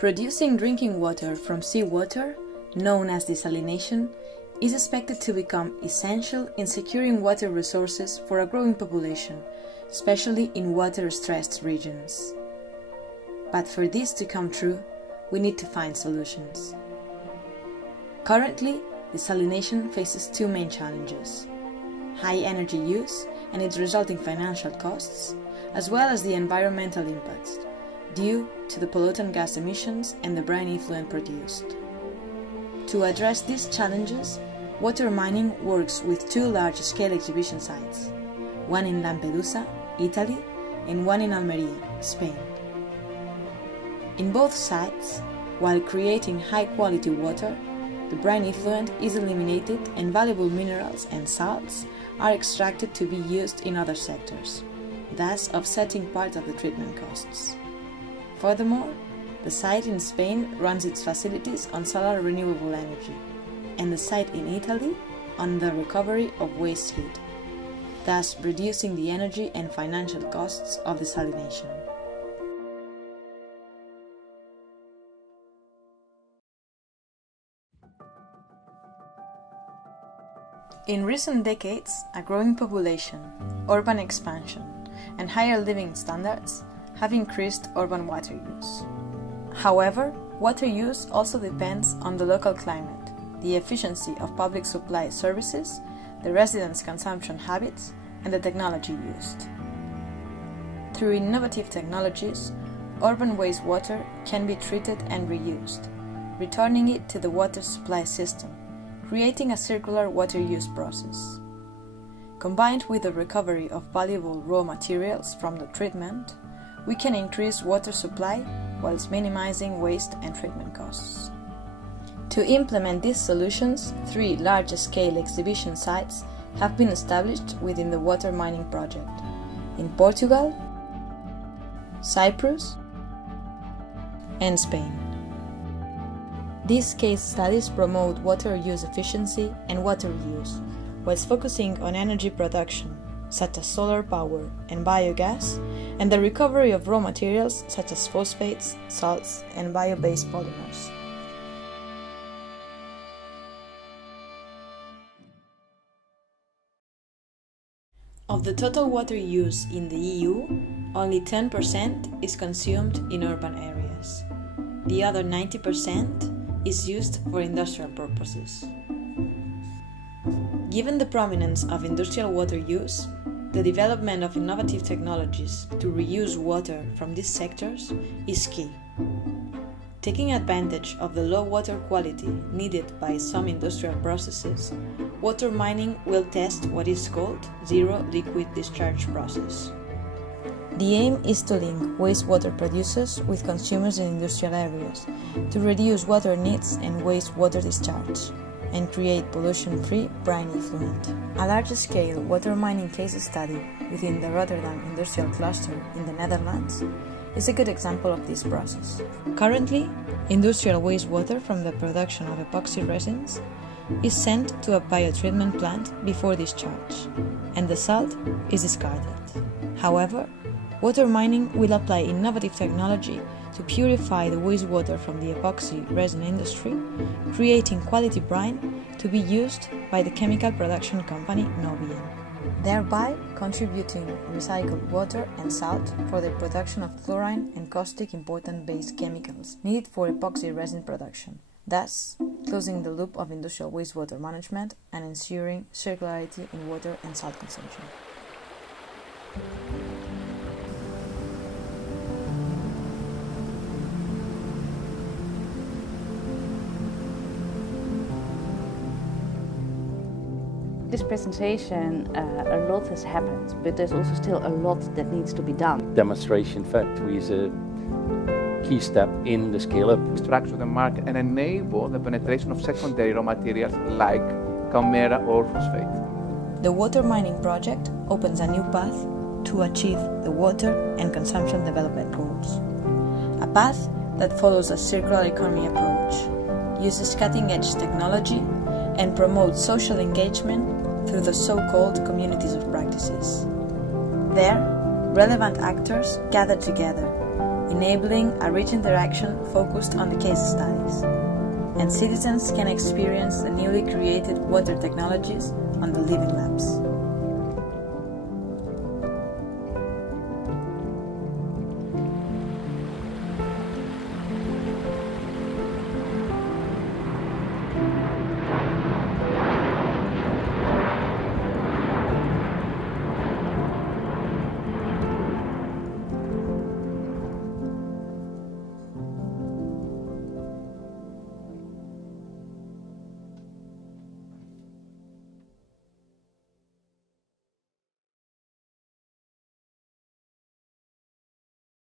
Producing drinking water from seawater, known as desalination, is expected to become essential in securing water resources for a growing population, especially in water-stressed regions. But for this to come true, we need to find solutions. Currently, desalination faces two main challenges: high energy use and its resulting financial costs, as well as the environmental impacts, due to the pollutant gas emissions and the brine effluent produced. To address these challenges, water mining works with two large-scale exhibition sites, one in Lampedusa, Italy, and one in Almería, Spain. In both sites, while creating high-quality water, the brine effluent is eliminated and valuable minerals and salts are extracted to be used in other sectors, thus offsetting part of the treatment costs. Furthermore, the site in Spain runs its facilities on solar renewable energy, and the site in Italy on the recovery of waste heat, thus reducing the energy and financial costs of desalination. In recent decades, a growing population, urban expansion, and higher living standards have increased urban water use. However, water use also depends on the local climate, the efficiency of public supply services, the residents' consumption habits, and the technology used. Through innovative technologies, urban wastewater can be treated and reused, returning it to the water supply system, creating a circular water use process. Combined with the recovery of valuable raw materials from the treatment, we can increase water supply whilst minimizing waste and treatment costs. To implement these solutions, 3 large-scale exhibition sites have been established within the water mining project in Portugal, Cyprus, and Spain. These case studies promote water use efficiency and water reuse, whilst focusing on energy production, such as solar power and biogas, and the recovery of raw materials such as phosphates, salts, and bio-based polymers. Of the total water use in the EU, only 10% is consumed in urban areas. The other 90% is used for industrial purposes. Given the prominence of industrial water use, the development of innovative technologies to reuse water from these sectors is key. Taking advantage of the low water quality needed by some industrial processes, water mining will test what is called zero liquid discharge process. The aim is to link wastewater producers with consumers in industrial areas to reduce water needs and wastewater discharge, and create pollution-free brine effluent. A large-scale water mining case study within the Rotterdam industrial cluster in the Netherlands is a good example of this process. Currently, industrial wastewater from the production of epoxy resins is sent to a biotreatment plant before discharge, and the salt is discarded. However, water mining will apply innovative technology to purify the wastewater from the epoxy resin industry, creating quality brine to be used by the chemical production company Nobian, thereby contributing recycled water and salt for the production of chlorine and caustic important-based chemicals needed for epoxy resin production, thus closing the loop of industrial wastewater management and ensuring circularity in water and salt consumption. This presentation, a lot has happened, but there's also still a lot that needs to be done. Demonstration factory is a key step in the scale-up. Structure the market and enable the penetration of secondary raw materials like camera or phosphate. The water mining project opens a new path to achieve the water and consumption development goals. A path that follows a circular economy approach, uses cutting-edge technology, and promotes social engagement through the so-called communities of practices. There, relevant actors gather together, enabling a rich interaction focused on the case studies. And citizens can experience the newly created water technologies on the living labs.